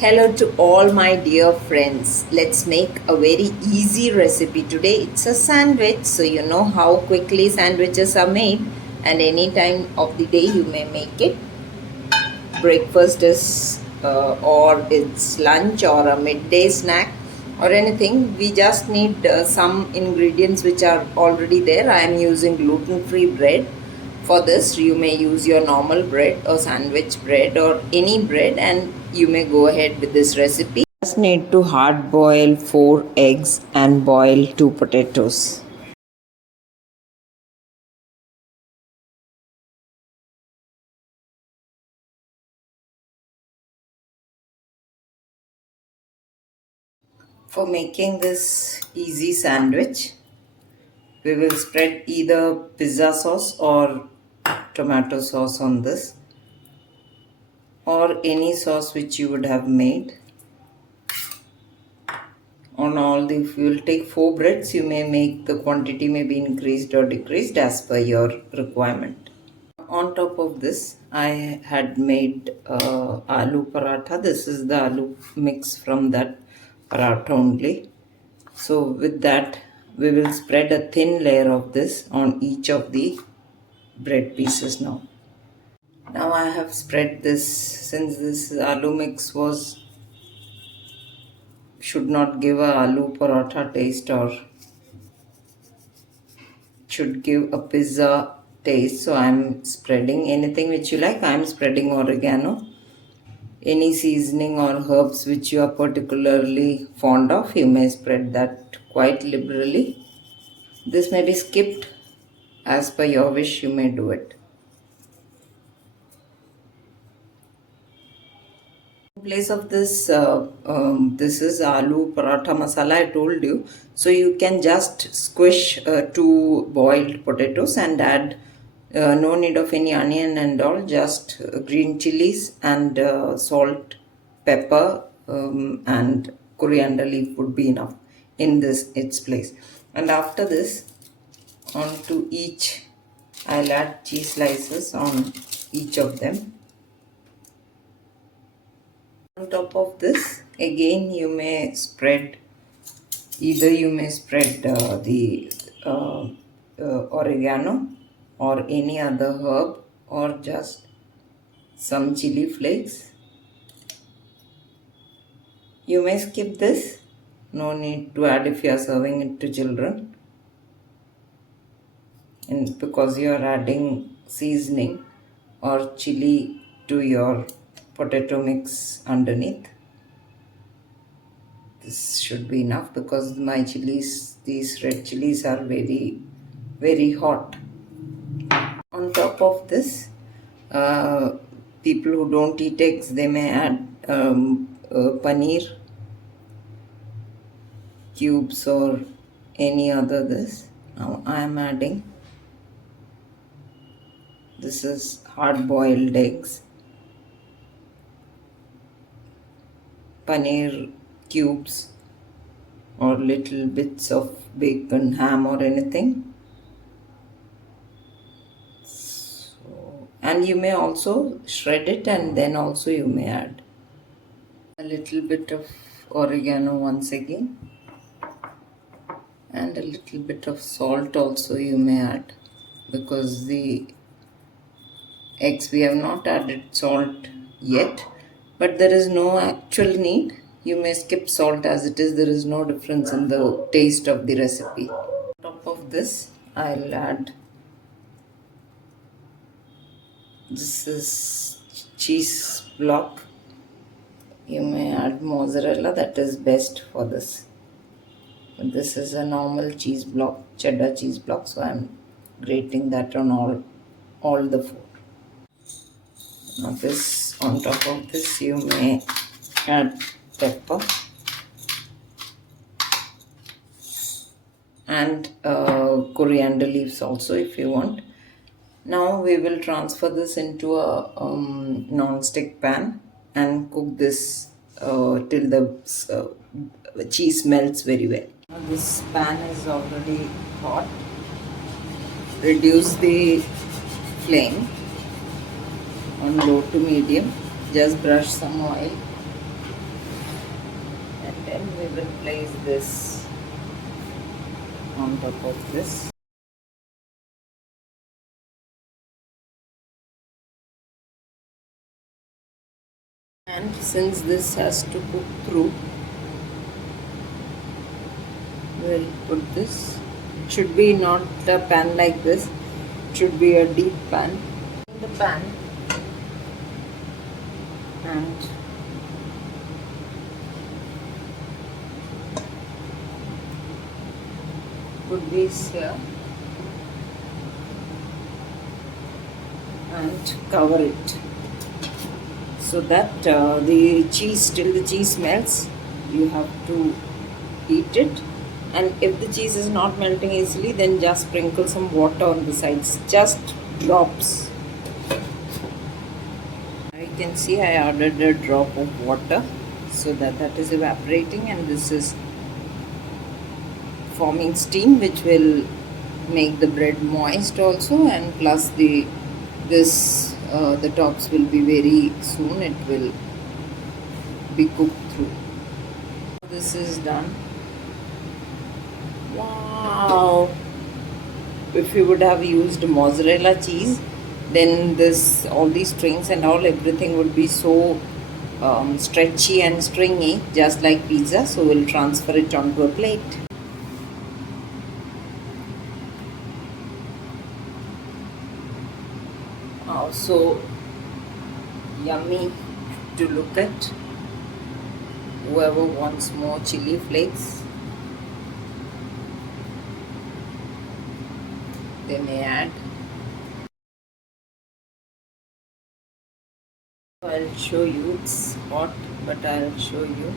Hello to all my dear friends. Let's make a very easy recipe today. It's a sandwich, so you know how quickly sandwiches are made, and any time of the day you may make it. Breakfast is or it's lunch or a midday snack or anything. We just need some ingredients which are already there. I am using gluten-free bread. For this, you may use your normal bread or sandwich bread or any bread, and you may go ahead with this recipe. Just need to hard boil 4 eggs and boil 2 potatoes. For making this easy sandwich, we will spread either pizza sauce or tomato sauce on this, or any sauce which you would have made on all the. If you will take 4 breads, you may make the quantity may be increased or decreased as per your requirement. On top of this, I had made aloo paratha. This is the aloo mix from that paratha only. So with that, we will spread a thin layer of this on each of the bread pieces now. Now I have spread this. Since this aloo mix was should not give a aloo paratha taste, or should give a pizza taste, so I'm spreading anything which you like. I'm spreading oregano. Any seasoning or herbs which you are particularly fond of, you may spread that quite liberally. This may be skipped as per your wish, you may do it. In place of this, this is aloo paratha masala, I told you. So you can just squish 2 boiled potatoes and add no need of any onion and all, just green chilies and salt, pepper, and coriander leaf would be enough in this its place. And after this, onto each, I'll add cheese slices on each of them. On top of this, again you may spread, either you may spread the oregano or any other herb, or just some chili flakes. You may skip this, no need to add if you are serving it to children, and because you are adding seasoning or chili to your potato mix underneath. This should be enough because my chilies, these red chilies, are very, very hot. On top of this, people who don't eat eggs, they may add paneer cubes or any other this. Now I am adding, this is hard boiled eggs, paneer cubes, or little bits of bacon, ham, or anything. So, and you may also shred it, and then also you may add a little bit of oregano once again, and a little bit of salt also you may add, because the eggs we have not added salt yet, but there is no actual need. You may skip salt as it is, there is no difference in the taste of the recipe. On top of this, I'll add, this is cheese block. You may add mozzarella, that is best for this. But this is a normal cheese block, cheddar cheese block, so I'm grating that on all the 4. Now this, on top of this, you may add pepper and coriander leaves also if you want. Now we will transfer this into a non-stick pan and cook this till the cheese melts very well. Now this pan is already hot. Reduce the flame on low to medium. Just brush some oil Then we will place this on top of this. And since this has to cook through, we'll put this. It should be not a pan like this, it should be a deep pan. In the pan, and put this here and cover it, so that the cheese, till the cheese melts, you have to heat it. And if the cheese is not melting easily, then just sprinkle some water on the sides, just drops. You can see I added a drop of water so that is evaporating, and this is forming steam, which will make the bread moist also, and plus the tops will be very soon, it will be cooked through. This is done. Wow! If you would have used mozzarella cheese, then all these strings and everything would be so stretchy and stringy, just like pizza. So we'll transfer it onto a plate. So yummy to look at. Whoever wants more chili flakes, they may add. I'll show you, it's hot, but I'll show you.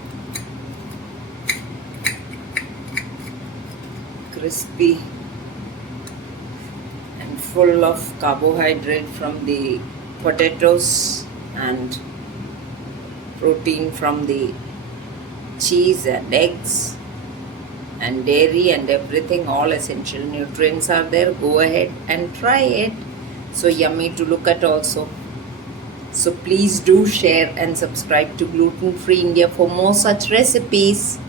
Crispy and full of carbohydrate from the potatoes and protein from the cheese and eggs and dairy and everything. All essential nutrients are there. Go ahead and try it. So yummy to look at also. So please do share and subscribe to Gluten Free India for more such recipes.